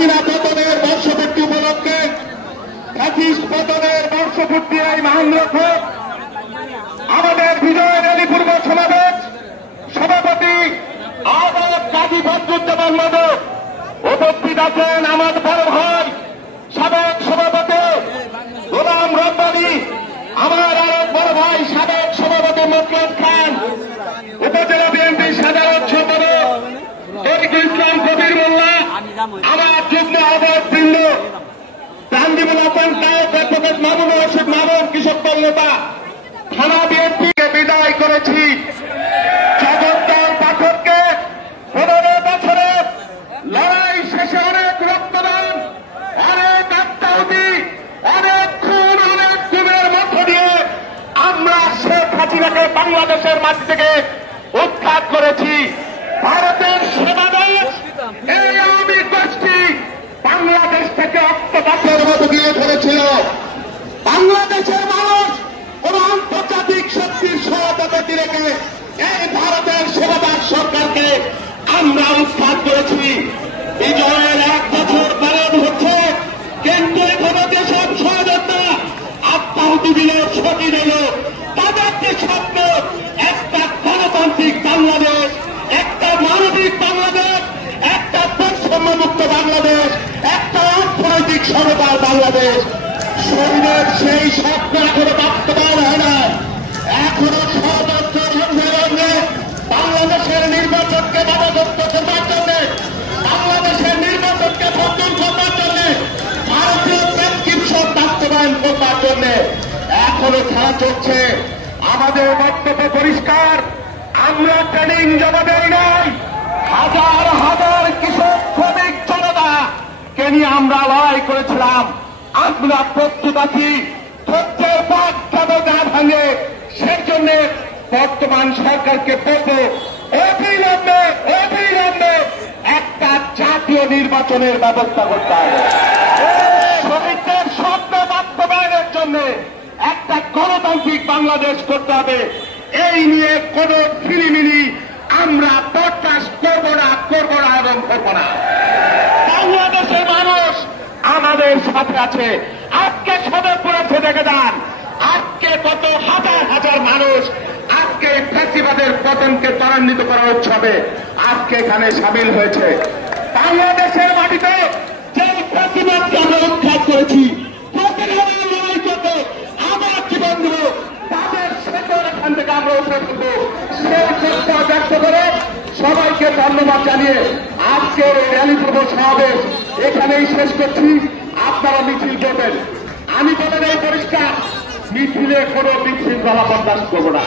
হাসিনা পতনের বর্ষপূর্তি উপলক্ষে ফ্যাসিস্ট পতনের বর্ষপূর্তি এই মহান লক্ষ্য আমাদের বিজয় র্যালি পূর্ব সমাবেশ সভাপতি আহ্বায়ক কাজী বদরুজ্জামান মাদক উপস্থিত আছেন আমার বড় ভাই সাবেক সভাপতি গোলাম রব্বানী, আমার আরেক বড় ভাই সাবেক সভাপতি মোকলেদ খান, উপজেলা বিএনপির সাধারণ সম্পাদক তরিকুল ইসলাম কবির মোল্লা, আমার যুগ্ম আহ্বায়ক বৃন্দ তানজিমুল হাসান কায়েদ, অ্যাডভোকেট মামুনুর রশিদ মামুন, কৃষক দল নেতা, থানা বিএনপিকে বিদায় করেছি। জগদ্দল পাঠককে 15 বছরের লড়াই শেষে অনেক রক্তদান, অনেক আত্মাহুতি, অনেক খুন, অনেক গুমের মধ্য দিয়ে আমরা শেখ হাসিনাকে বাংলাদেশের মাটি থেকে উৎখাত করেছি। ভারতের সেবা দেশ এই আওয়ামী গোষ্ঠী বাংলাদেশ থেকে অক্টোপাসের মতো গিয়ে ফেলেছিল। বাংলাদেশের মানুষ কোন আন্তর্জাতিক শক্তির সহায়তা রেখে এই ভারতের সেবাদার সরকারকে আমরা উৎখাত করেছি। বিজয়ের 1 বছর পালন হচ্ছে, কিন্তু এখনো যেসব সহযোদ্ধা আত্মাহুতি দিল, শহীদ হল, তাদের যে স্বপ্ন একটা গণতান্ত্রিক বাংলাদেশ, একটা মানবিক বাংলাদেশ, একটা বৈষম্যমুক্ত বাংলাদেশ, একটা অর্থনৈতিক সমতার বাংলাদেশ, শহীদের সেই স্বপ্ন এখনো বাস্তবায়ন হয় না। এখনো ষড়যন্ত্র রঙে বাংলাদেশের নির্বাচনকে বাধাগ্রস্ত করবার জন্য, বাংলাদেশের নির্বাচনকে বর্জন করবার জন্য, ভারতীয় প্রেসক্রিপশন বাস্তবায়ন করবার জন্য এখনো খেলা চলছে। আমাদের বক্তব্য পরিষ্কার, আমরা ট্রেনিং জমা দেই নাই। হাজার হাজার কৃষক শ্রমিক জনতাকে নিয়ে আমরা লড়াই করেছিলাম। আমরা প্রস্তুত আছি ধৈর্যের পথ কেন না ভাঙে, সেই জন্য বর্তমান সরকারকে বলবো অবিলম্বে অবিলম্বে একটা জাতীয় নির্বাচনের ব্যবস্থা করতে হবে। শ্রমিকদের স্বপ্ন বাস্তবায়নের জন্য একটা গণতান্ত্রিক বাংলাদেশ করতে হবে। এই নিয়ে কোন ফিরিমিনি আমরা বরদাস্ত করব না এবং করব না। বাংলাদেশের মানুষ আমাদের সাথে আছে। আজকে সবে পড়েছে দেখে যান, আজকে কত হাজার হাজার মানুষ আজকে ফ্যাসিবাদের পতনকে ত্বরান্বিত করার উৎসবে আজকে এখানে সামিল হয়েছে। বাংলাদেশের মাটিতে যে ফ্যাসিবাদকে আমরা উৎখাত করেছি, লড়াই করতে আমার জীবন দেব, তাদের সেটার এখান থেকে আমরা উঠে ফেলবো, সেই চেষ্টা ব্যক্ত করে সবাইকে ধন্যবাদ জানিয়ে আজকের এই র্যালি পূর্ব সমাবেশ এখানেই শেষ করছি। আপনারা মিছিল করবেন, আমি বলেন এই পরিষ্কার, মিছিলে কোনো বিশৃঙ্খলা বরদাস্ত করবো না।